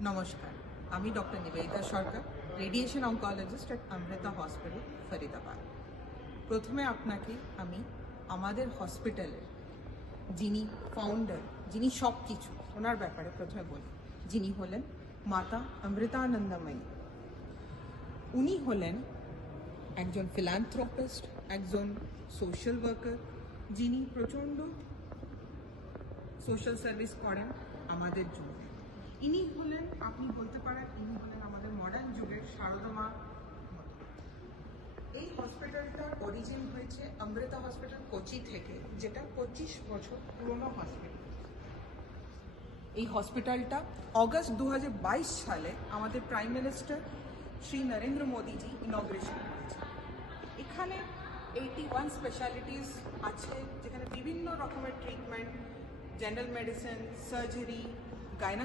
নমস্কার, আমি doctor Nivedita Sarkar, radiation oncologist at Amrita hospital, Faridabad. প্রথমে আপনাকে আমি আমাদের হসপিটালের যিনি ফাউন্ডার, যিনি সব কিছু, ওনার ব্যাপারে প্রথমে বলি। যিনি হলেন মাতা অমৃতানন্দময়ী। উনি হলেন একজন ফিলান্থ্রোপিস্ট, একজন সোশ্যাল ওয়ার্কার, যিনি প্রচণ্ড সোশ্যাল সার্ভিস করেন আমাদের জন্য। ইনি হলেন, আপনি বলতে পারেন, ইনি হলেন আমাদের মডার্ন যুগের শারদা মা। এই হসপিটালটার অরিজিন হয়েছে অমৃতা হসপিটাল কোচি থেকে, যেটা 25 বছর পুরনো হসপিটাল। এই হসপিটালটা অগস্ট 2022 সালে আমাদের প্রাইম মিনিস্টার শ্রী নরেন্দ্র মোদীজি ইনগ্রেশন করেছে। এখানে 81 স্পেশালিটিস আছে, যেখানে বিভিন্ন রকমের ট্রিটমেন্ট, জেনারেল মেডিসিন, সার্জারি,